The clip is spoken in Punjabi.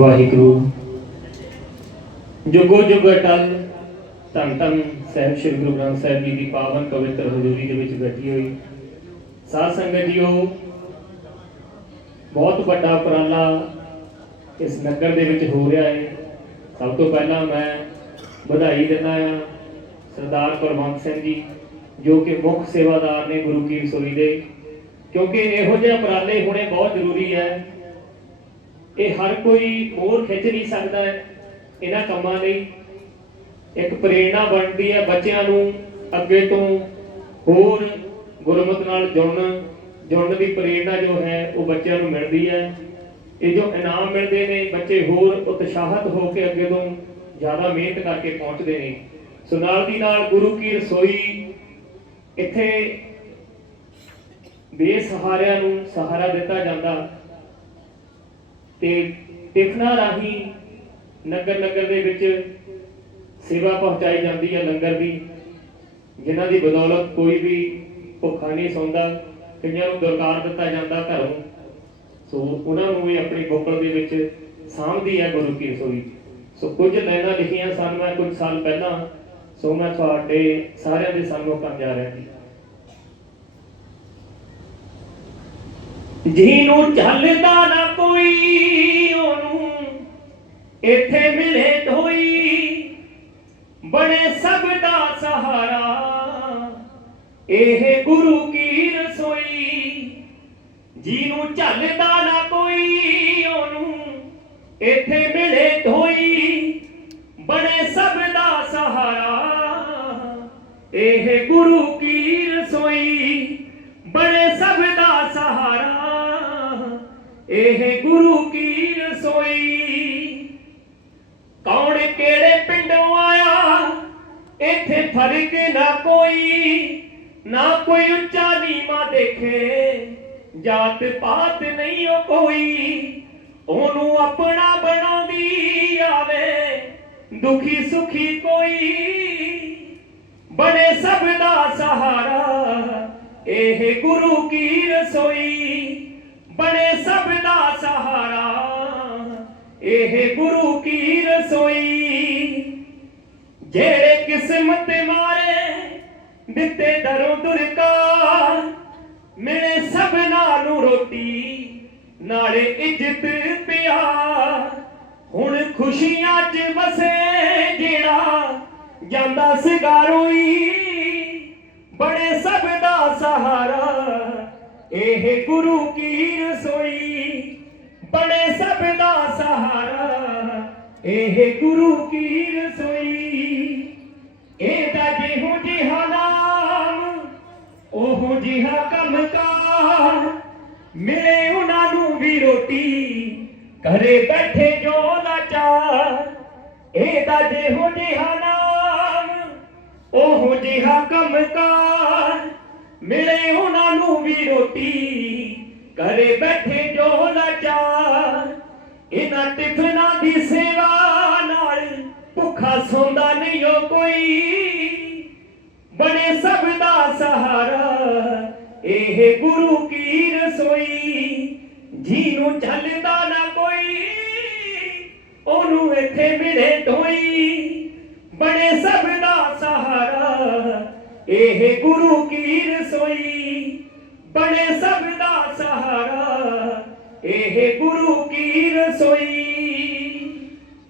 ਵਾਹਿਗੁਰੂ। ਜੁਗੋ ਜੁਗ ਅਟਲ, ਧੰਨ ਧੰਨ ਸਾਹਿਬ ਸ੍ਰੀ ਗੁਰੂ ਗ੍ਰੰਥ ਸਾਹਿਬ ਜੀ ਦੀ ਪਾਵਨ ਪਵਿੱਤਰ ਹਜ਼ੂਰੀ ਦੇ ਵਿੱਚ ਬੈਠੀ ਹੋਈ। ਸਾਧ ਸੰਗਤ ਜੀਓ, ਬਹੁਤ ਵੱਡਾ ਉਪਰਾਲਾ ਇਸ ਨਗਰ ਦੇ ਵਿੱਚ ਹੋ ਰਿਹਾ ਹੈ। ਸਭ ਤੋਂ ਪਹਿਲਾਂ ਮੈਂ ਵਧਾਈ ਦਿੰਦਾ ਹਾਂ ਸਰਦਾਰ ਕੁਲਵੰਤ ਸਿੰਘ ਜੀ, ਜੋ ਕਿ ਮੁੱਖ ਸੇਵਾਦਾਰ ਨੇ ਗੁਰੂ ਕੀ ਰਸੋਈ ਦੇ। ਕਿਉਂਕਿ ਇਹੋ ਜਿਹੇ ਉਪਰਾਲੇ ਹੋਣੇ ਬਹੁਤ ਜ਼ਰੂਰੀ ਹੈ। ਇਹ ਹਰ ਕੋਈ ਮੋਰ ਖਿੱਚ ਨਹੀਂ ਸਕਦਾ ਇਹਨਾਂ ਕੰਮਾਂ ਲਈ। ਇੱਕ ਪ੍ਰੇਰਣਾ ਬਣਦੀ ਹੈ ਬੱਚਿਆਂ ਨੂੰ ਅੱਗੇ ਤੋਂ ਹੋਰ ਗੁਰਮਤ ਨਾਲ ਜੁੜਨ ਜੁੜਨ ਦੀ ਪ੍ਰੇਰਣਾ ਜੋ ਹੈ, ਉਹ ਬੱਚਿਆਂ ਨੂੰ ਮਿਲਦੀ ਹੈ। ਇਹ ਜੋ ਇਨਾਮ ਮਿਲਦੇ ਨੇ, ਬੱਚੇ ਹੋਰ ਉਤਸ਼ਾਹਤ ਹੋ ਕੇ ਅੱਗੇ ਤੋਂ ਜ਼ਿਆਦਾ ਮਿਹਨਤ ਕਰਕੇ ਪਹੁੰਚਦੇ ਨੇ। ਸੋ ਨਾਲ ਦੀ ਨਾਲ ਗੁਰੂ ਕੀ ਰਸੋਈ ਇੱਥੇ ਬੇਸਹਾਰਿਆਂ ਨੂੰ ਸਹਾਰਾ ਦਿੱਤਾ ਜਾਂਦਾ। ਤੇ ਟਿਫਨਾ ਰਾਹੀਂ ਨਗਰ ਨਗਰ ਦੇ ਵਿੱਚ ਸੇਵਾ ਪਹੁੰਚਾਈ ਜਾਂਦੀ ਹੈ ਲੰਗਰ ਦੀ, ਜਿਨ੍ਹਾਂ ਦੀ ਬਦੌਲਤ ਕੋਈ ਵੀ ਭੁੱਖਾ ਨਹੀਂ ਸੌਂਦਾ, ਕਈਆਂ ਨੂੰ ਦਰਕਾਰ ਦਿੱਤਾ ਜਾਂਦਾ ਘਰੋਂ। ਸੋ ਉਹਨਾਂ ਨੂੰ ਵੀ ਆਪਣੀ ਬੁੱਕਲ ਦੇ ਵਿੱਚ ਸਾਂਭਦੀ ਹੈ ਗੁਰੂ ਕੀ ਰਸੋਈ। ਸੋ ਕੁਝ ਲਾਈਨਾਂ ਲਿਖੀਆਂ ਸਨ, ਮੈਂ ਕੁਝ ਸਾਲ ਪਹਿਲਾਂ, ਸੋ ਮੈਂ ਤੁਹਾਡੇ ਸਾਰਿਆਂ ਦੇ ਸਾਹਮਣੇ ਕਰਨ ਜਾ ਰਿਹਾ ਸੀ। ਜਿਹਨੂੰ ਚੱਲਦਾ ਨਾ ਕੋਈ, ਉਹਨੂੰ ਇੱਥੇ ਮਿਲੇ ਢੋਈ ਬਣੇ ਸਭ ਦਾ ਸਹਾਰਾ, ਇਹ ਗੁਰੂ ਕੀ ਰਸੋਈ। ਜਿਹਨੂੰ ਚੱਲਦਾ ਨਾ ਕੋਈ, ਉਹਨੂੰ ਇੱਥੇ ਮਿਲੇ ਢੋਈ ਬਣੇ ਸਭ ਦਾ ਸਹਾਰਾ, ਇਹ ਗੁਰੂ ਇਹ ਗੁਰੂ ਕੀ ਰਸੋਈ? ਕੌਣ ਕਿਹੜੇ ਪਿੰਡੋਂ ਆਇਆ? ਇੱਥੇ ਫ਼ਰਕ ਨਾ ਕੋਈ ਨਾ ਕੋਈ ਉੱਚਾ ਨੀਵਾਂ ਦੇਖੇ। ਜਾਤ ਪਾਤ ਨਹੀਂ ਉਹ ਕੋਈ, ਉਹਨੂੰ ਆਪਣਾ ਬਣਾਉਂਦੀ ਆਵੇ। ਦੁਖੀ ਸੁਖੀ ਕੋਈ ਬਣੇ ਸਭ ਦਾ ਸਹਾਰਾ। ਇਹ ਗੁਰੂ ਕੀ ਰਸੋਈ? ਇਹ ਗੁਰੂ ਕੀ ਰਸੋਈ? ਜਿਹੜੇ ਕਿਸਮਤ ਮਾਰੇ, ਦਿੱਤੇ ਦਰੋਂ ਦੁਰਕਾਰ। ਮੇਰੇ ਸਭਨਾਂ ਨੂੰ ਰੋਟੀ, ਨਾਲੇ ਇੱਜ਼ਤ, ਪਿਆਰ। ਹੁਣ ਖੁਸ਼ੀਆਂ 'ਚ ਵਸੇ ਜਿਹੜਾ ਜਾਂਦਾ ਸਿਗਾਰੋਈ ਬੜੇ ਸਭ ਦਾ ਸਹਾਰਾ, ਇਹ ਗੁਰੂ ਕੀ ਇਹ ਗੁਰੂ ਕੀ ਰਸੋਈ? ਇਹਦਾ ਜਿਹੋ ਜਿਹਾ ਨਾਮ, ਉਹ ਜਿਹਾ ਕੰਮ ਮਿਲੇ ਉਹਨਾਂ ਨੂੰ ਵੀ ਰੋਟੀ, ਘਰੇ ਬੈਠੇ ਜੋ ਲਾਚਾਰ ਇਹਦਾ ਜਿਹੋ ਜਿਹਾ ਨਾਮ, ਉਹ ਜਿਹਾ ਕੰਮ ਕਾਰ ਮਿਲੇ ਉਹਨਾਂ ਨੂੰ ਵੀ ਰੋਟੀ, ਘਰੇ ਬੈਠੇ ਜੋ ਲਾਚਾਰ ਇਹਨਾਂ ਟਿਫਨਾਂ ਦੀ ਸੇਵਾ ਭੁੱਖਾ ਸੌਂਦਾ ਨਹੀਂ ਓ ਕੋਈ। ਬਣੇ ਸਭ ਦਾ ਸਹਾਰਾ, ਇਹ ਗੁਰੂ ਕੀ ਰਸੋਈ? ਜਿਹਨੂੰ ਚੱਲਦਾ ਨਾ ਕੋਈ, ਉਹਨੂੰ ਇੱਥੇ ਮਿਲੇ ਢੋਈ ਬਣੇ ਸਭ ਦਾ ਸਹਾਰਾ, ਇਹ ਗੁਰੂ ਕੀ ਰਸੋਈ? ਬਣੇ ਸਭ ਦਾ ਸਹਾਰਾ, ਇਹ ਗੁਰੂ